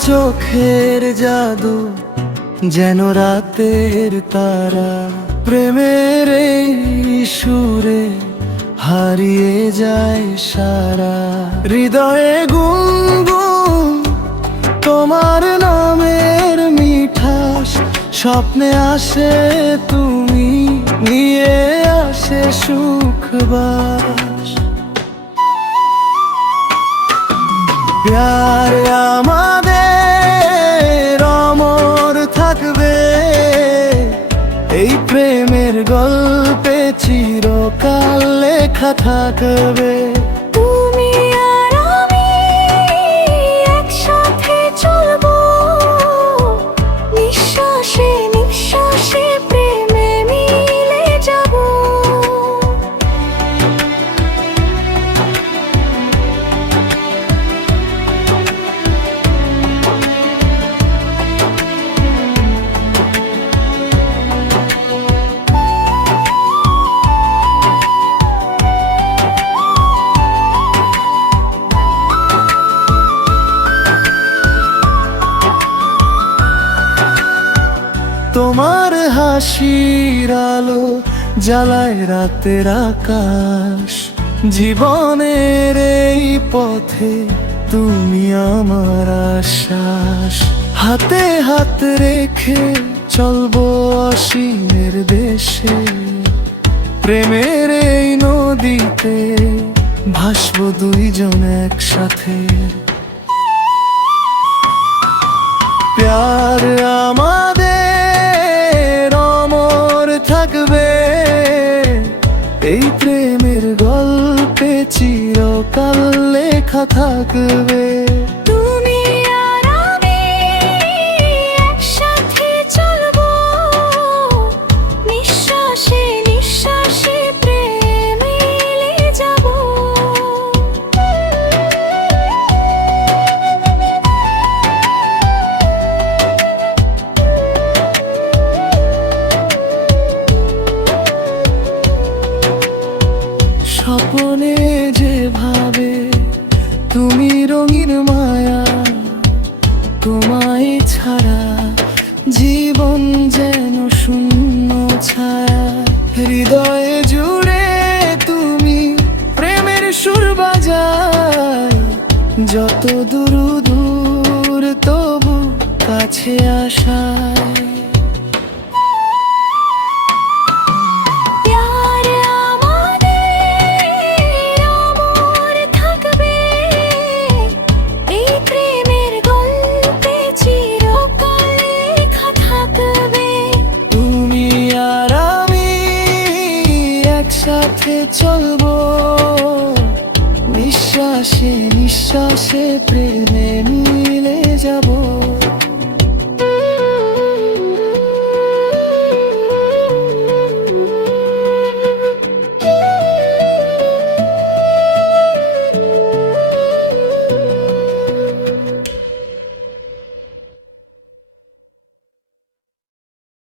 চোখের জাদু যেন রাতের তারা, প্রেমের এই সুরে হারিয়ে যায় সারা। হৃদয়ে গুনগুন তোমার নামের মিঠাস, স্বপ্নে আসে তুমি, নিয়ে আসে সুখবাস। প্যার আমাদের অমর থাকবে, এই প্রেমের গল্পে চিরকাল লেখা থাকবে। তুমি আর আমি একসাথে চলবো, নিঃশ্বাসে নিঃশ্বাসে প্রেমে মিলে যাব। তোমার হাসির আলো জ্বালায় রাতের আকাশ, জীবনের এই পথে তুমি আমার আশ্বাস। হাতে হাত রেখে চলবো অসীমের দেশে, প্রেমের এই নদীতে ভাসবো দুইজন একসাথে। প্যার আমাদের অমর থাকবে, এই প্রেমের গল্পে চিরকাল লেখা থাকবে। তুমি আর আমি একসাথে চলবো, নিঃশ্বাসে নিঃশ্বাসে প্রেমে মিলে যাব। স্বপ্নে যেভাবে তুমি রঙিন মায়া, তোমায় ছাড়া জীবন যেন শূন্য ছায়া। হৃদয়ে জুড়ে তুমি প্রেমের সুর বাজায়, যত দূর দূর তবু কাছে আসায়। প্যার আমাদের অমর থাকবে, এই প্রেমের গল্পে চিরকাল লেখা থাকবে। তুমি আর আমি একসাথে চলবো, নিঃশ্বাসে নিঃশ্বাসে প্রেমে মিলে যাব।